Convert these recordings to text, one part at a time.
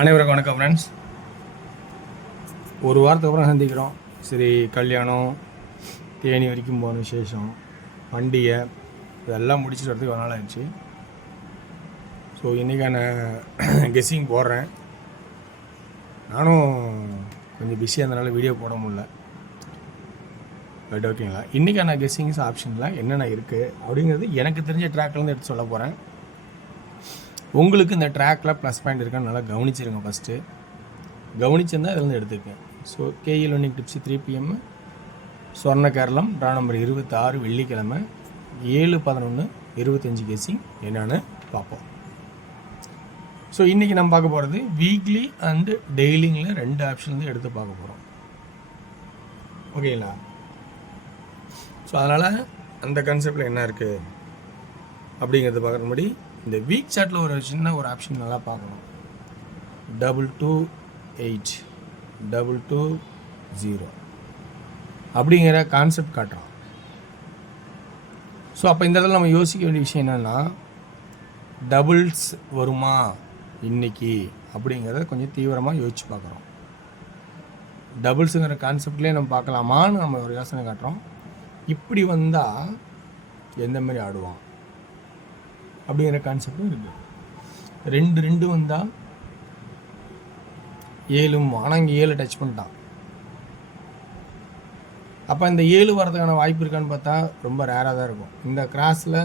அனைவருக்கும் வணக்கம் ஃப்ரெண்ட்ஸ். ஒரு வாரத்துக்கு அப்புறம் சந்திக்கிறோம். சரி, கல்யாணம், தேனி வரைக்கும் போன விசேஷம், பண்டிகை இதெல்லாம் முடிச்சுட்டு வரதுக்கு ஒரு நாள் ஆயிடுச்சு. ஸோ இன்றைக்கான கெஸ்ஸிங் போடுறேன். நானும் கொஞ்சம் பிஸியாக இருந்தனால வீடியோ போட முடியல. பட் ஓகேங்களா, இன்றைக்கான கெஸ்ஸிங்ஸ் ஆப்ஷனில் என்னென்ன இருக்குது அப்படிங்கிறது எனக்கு தெரிஞ்ச ட்ராக்லேருந்து எடுத்து சொல்ல போகிறேன். உங்களுக்கு இந்த ட்ராக்கில் ப்ளஸ் பாயிண்ட் இருக்கான்னு நல்லா கவனிச்சிருங்க. ஃபஸ்ட்டு கவனிச்சிருந்தால் இதிலேருந்து எடுத்துக்கேன். So KL winning tips 3 PM Swarna Keralam draw number 26 வெள்ளிக்கிழமை 7/11/25 கெஸ்ஸிங் என்னென்னு பார்ப்போம். ஸோ இன்றைக்கி நம்ம பார்க்க போகிறது வீக்லி அண்டு டெய்லிங்கில் 2 ஆப்ஷன்லேருந்து எடுத்து பார்க்க போகிறோம். ஓகேங்களா? ஸோ அதனால் அந்த கான்செப்டில் என்ன இருக்குது அப்படிங்கிறத பார்க்குற முன்னாடி இந்த வீக் சார்ட்டில் ஒரு சின்ன ஒரு ஆப்ஷன் நல்லா பார்க்கணும். 228 220 அப்படிங்கிற கான்செப்ட் காட்டுறோம். ஸோ அப்போ இந்த இடத்துல நம்ம யோசிக்க வேண்டிய விஷயம் என்னென்னா, டபுள்ஸ் வருமா இன்னைக்கு அப்படிங்கிறத கொஞ்சம் தீவிரமாக யோசிச்சு பார்க்குறோம். டபுள்ஸுங்கிற கான்செப்ட்லேயே நம்ம பார்க்கலாமான்னு நம்ம ஒரு யோசனை காட்டுறோம். இப்படி வந்தால் எந்த மாதிரி ஆடுவான் அப்படிங்கிற கான்செப்டும் இருக்குது. 2 வந்தால் 7, ஆனால் இங்கே 7 டச் பண்ணிட்டான். அப்போ இந்த 7 வரதுக்கான வாய்ப்பு இருக்கான்னு பார்த்தா ரொம்ப ரேராக தான் இருக்கும். இந்த கிராஸில்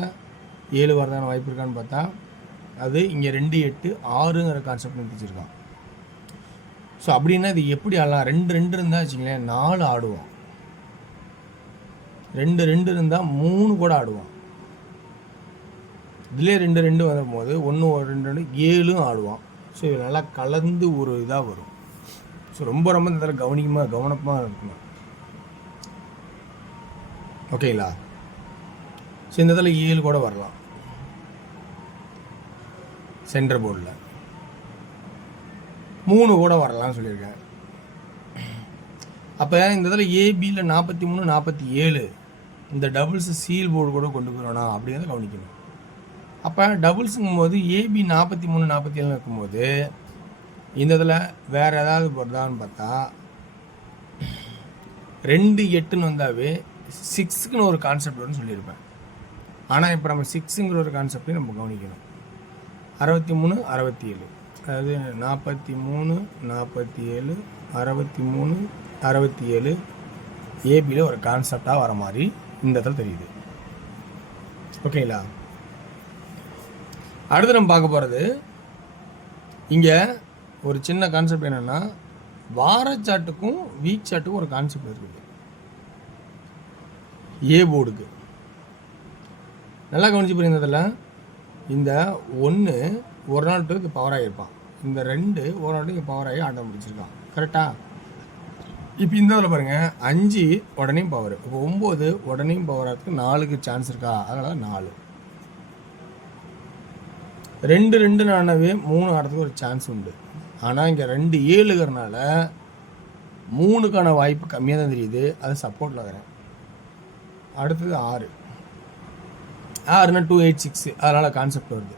7 வரதுக்கான வாய்ப்பு இருக்கான்னு பார்த்தா அது இங்கே 2 8 6ங்கிற கான்செப்ட் நிறுத்திச்சிருக்கான். ஸோ அப்படின்னா இது எப்படி ஆடலாம்? 2 இருந்தால் வச்சுங்களேன் 4 ஆடுவான். 2 இருந்தால் 3 கூட ஆடுவான். இதிலே 2 வரும்போது 1 2 7 ஆடுவான். ஸோ இது நல்லா கலந்து ஒரு இதாக வரும். ஸோ ரொம்ப இந்த இதில் கவனமாக இருக்கணும். ஓகேங்களா? ஸோ இந்த இதில் 7 கூட வரலாம். சென்டர் போர்டில் 3 கூட வரலாம்னு சொல்லியிருக்கேன். அப்போ இந்த இதில் ஏபியில் 43 47 இந்த டபுள்ஸ் சீல் போர்டு கூட கொண்டு போயிடணும் அப்படிங்கிறத கவனிக்கணும். அப்போ டபுள்ஸுங்கும் போது ஏபி 43 47 இருக்கும்போது இந்த இதில் வேறு ஏதாவது போடுறதான்னு பார்த்தா 2 8ன்னு வந்தாவே 6க்குன்னு ஒரு கான்செப்ட் வரும்னு சொல்லியிருப்பேன். ஆனால் இப்போ நம்ம 6ங்கிற ஒரு கான்செப்டையும் நம்ம கவனிக்கணும். 63 67 அதாவது 43 47 63 67 ஏபியில் ஒரு கான்செப்டாக வர மாதிரி இந்த இடத்துல தெரியுது. ஓகேங்களா? அடுத்து நம்ம பார்க்க போகிறது இங்கே ஒரு சின்ன கான்செப்ட் என்னென்னா, வார சாட்டுக்கும் வீக் சாட்டுக்கும் ஒரு கான்செப்ட் இருக்குது. ஏ போர்டுக்கு நல்லா கவனிச்சு புரியுறதில்ல. இந்த 1 ஒரு நாள் இது பவர் ஆகியிருப்பான். இந்த 2 ஒரு நாள் இங்கே பவர் ஆகி ஆட்டம் முடிச்சிருக்கான். கரெக்டாக? இப்போ இந்த இதில் பாருங்கள், 5 உடனேயும் பவர். இப்போ 9 உடனேயும் பவர் ஆகிறதுக்கு 4க்கு சான்ஸ் இருக்கா? அதனால் 4. 2 ஆனவே 3 ஆடுறதுக்கு ஒரு சான்ஸ் உண்டு. ஆனால் இங்கே 2 7ங்கிறனால 3க்கான வாய்ப்பு கம்மியாக தான் தெரியுது. அது சப்போர்ட்டில் இருக்கிறேன். அடுத்தது 6னா 2 8 6 அதனால் கான்செப்ட் வருது.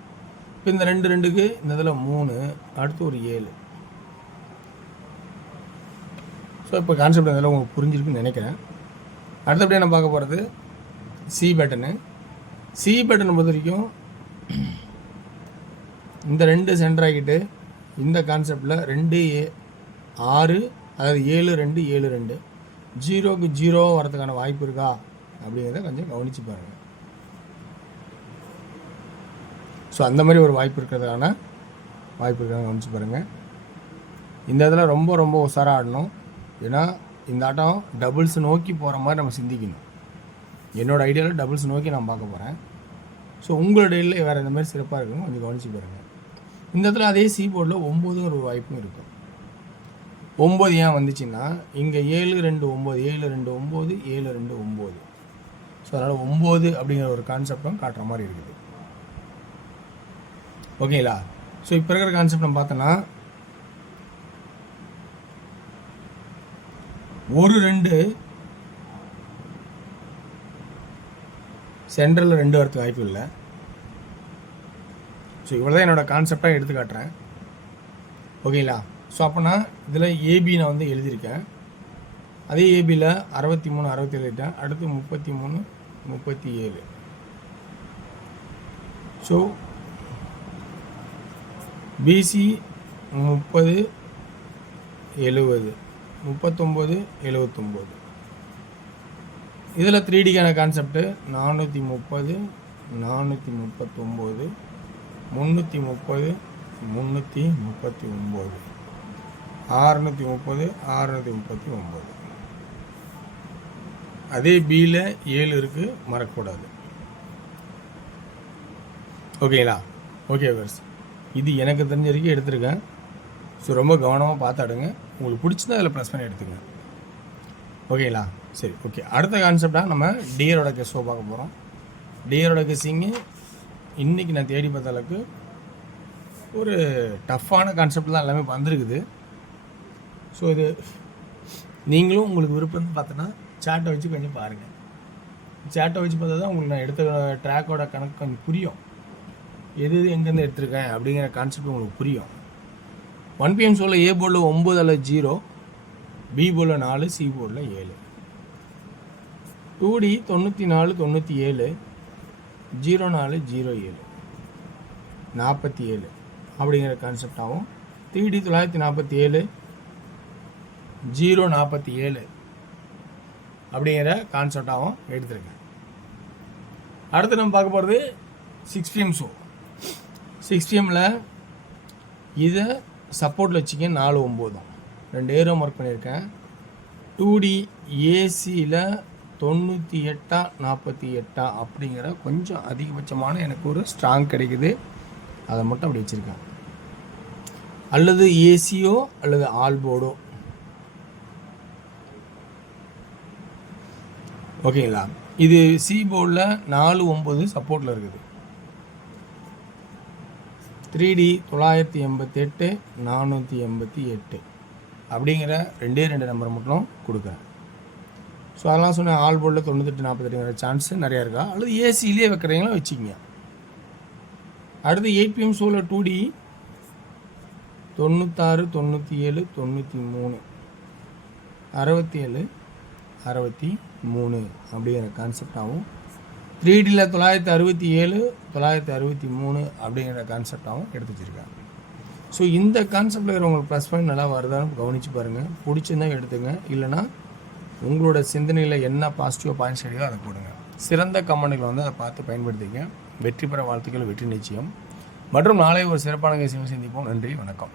இப்போ இந்த 2க்கு இந்த இதில் 3 அடுத்து ஒரு 7. ஸோ இப்போ கான்செப்ட் இதெல்லாம் உங்களுக்கு புரிஞ்சிருக்குன்னு நினைக்கிறேன். அடுத்தபடியாக நான் பார்க்க போகிறது சி பேட்டர்னு. சி பேட்டர்னை பொறுத்த வரைக்கும் இந்த 2 சென்டர் ஆகிட்டு இந்த கான்செப்டில் 2 6 அதாவது 7 2 7 2 0க்கு 0 வரதுக்கான வாய்ப்பு இருக்கா அப்படிங்கிறத கொஞ்சம் கவனித்து பாருங்கள். ஸோ அந்த மாதிரி ஒரு வாய்ப்பு இருக்கிறதுக்கான கவனித்து பாருங்கள். இந்த இதில் ரொம்ப உஷாராக ஆடணும். ஏன்னா இந்த ஆட்டம் டபுள்ஸ் நோக்கி போகிற மாதிரி நம்ம சிந்திக்கணும். என்னோடய ஐடியாவில் டபுள்ஸ் நோக்கி நான் பார்க்க போகிறேன். ஸோ உங்களோட ஐடியாவில் வேறு இந்த மாதிரி சிறப்பாக இருக்கணும், கொஞ்சம் கவனித்து பாருங்கள். இந்த இடத்துல அதே சி போர்டில் 9ங்கிற ஒரு வாய்ப்பும் இருக்கும். 9 ஏன் வந்துச்சுன்னா இங்கே 7 2 9 7 2 9 7 2 9. ஸோ அதனால் 9 அப்படிங்கிற ஒரு கான்செப்டும் காட்டுற மாதிரி இருக்குது. ஓகேங்களா? ஸோ இப்போ இருக்கிற கான்செப்ட் நம்ம பார்த்தோன்னா 1 2 சென்ட்ரலில் 2 வரதுக்கு வாய்ப்பு இல்லை. ஸோ இவ்வளோ தான் என்னோடய கான்செப்டாக எடுத்து காட்டுறேன். ஓகேங்களா? ஸோ அப்போ நான் இதில் ஏபி நான் வந்து எழுதியிருக்கேன். அதே ஏபியில் 63 67 எழுதிட்டேன். அடுத்து 33 37. So PC 30 70 39 79. இதில் 3Dக்கான கான்செப்ட்டு 430 439 330 339 630 639. அதே பியில் 7 இருக்குது, மறக்கக்கூடாது. ஓகேங்களா? ஓகே வர்ஸ், இது எனக்கு தெரிஞ்ச வரைக்கும் எடுத்துருக்கேன். ஸோ ரொம்ப கவனமாக பார்த்தாடுங்க. உங்களுக்கு பிடிச்சதா அதில் ப்ளஸ் பண்ணி எடுத்துங்க. ஓகேங்களா? சரி, ஓகே. அடுத்த கான்செப்டாக நம்ம டியரோட கெஸ்ஸோ பார்க்க போகிறோம். டியரோட கெஸ்ஸிங்கு இன்றைக்கி நான் தேடி பார்த்த அளவுக்கு ஒரு டஃப்பான கான்செப்ட் தான் எல்லாமே வந்திருக்குது. ஸோ இது நீங்களும் உங்களுக்கு விருப்பம் பார்த்தோன்னா சேட்டை வச்சு கொஞ்சம் பாருங்கள். சேட்டை வச்சு பார்த்தா தான் உங்களுக்கு நான் எடுத்த ட்ராக்கோட கணக்கு கொஞ்சம் புரியும். எது எங்கேருந்து எடுத்திருக்கேன் அப்படிங்கிற கான்செப்ட் உங்களுக்கு புரியும். 1PM ஷோவில் ஏ போர்டில் 9 அல்ல 0, பி போர்டில் 4, சி போர்டில் 7. 2D 94 97 04 07 47 அப்படிங்கிற கான்செப்டாகவும் 3D 947 047 அப்படிங்கிற கான்செப்டாகவும் எடுத்திருக்கேன். அடுத்து நம்ம பார்க்க போகிறது 6PM ஷோ. 6PMல இதை சப்போர்ட்டில் வச்சுக்க 4 9 2 ஏரோ மார்க் பண்ணியிருக்கேன். 2D ஏசியில் 98 48 அப்படிங்கிற கொஞ்சம் அதிகபட்சமான எனக்கு ஒரு ஸ்ட்ராங் கிடைக்குது. அதை மட்டும் அப்படி வச்சுருக்கேன். அல்லது ஏசியோ அல்லது ஆல் போர்டோ. ஓகேங்களா? இது சி போர்டில் 4 9 சப்போர்ட்டில் இருக்குது. 3D 988 488 அப்படிங்கிற 2 நம்பர் மட்டும் கொடுக்குறேன். ஸோ அதெல்லாம் சொன்னேன். ஆல் போர்டில் 98 48 சான்ஸு நிறையா இருக்கா, அல்லது ஏசியிலே வைக்கிறீங்களா வச்சுக்கிங்க. அடுத்து 8PM ஷோவில் 2D 96 97 93 67 63 அப்படிங்கிற கான்செப்டாகவும் 3Dயில் 967 963 அப்படிங்கிற கான்செப்டாகவும் எடுத்து வச்சுருக்காங்க. ஸோ இந்த கான்செப்டில் இருக்கிறவங்களுக்கு ப்ளஸ் பாயிண்ட் நல்லா வருதான்னு கவனித்து பாருங்கள். பிடிச்சிருந்தா எடுத்துங்க, இல்லைனா உங்களோட சிந்தனையில் என்ன பாசிட்டிவாக பாயிண்ட்ஸ் கிடைக்குதோ அதை போடுங்க. சிறந்த கமெண்ட்களை வந்து அதை பார்த்து பயன்படுத்திங்க. வெற்றி பெற வாழ்த்துக்கள், வெற்றி நிச்சயம். மற்றும் நாளை ஒரு சிறப்பான கேசியம் சந்திப்போம். நன்றி, வணக்கம்.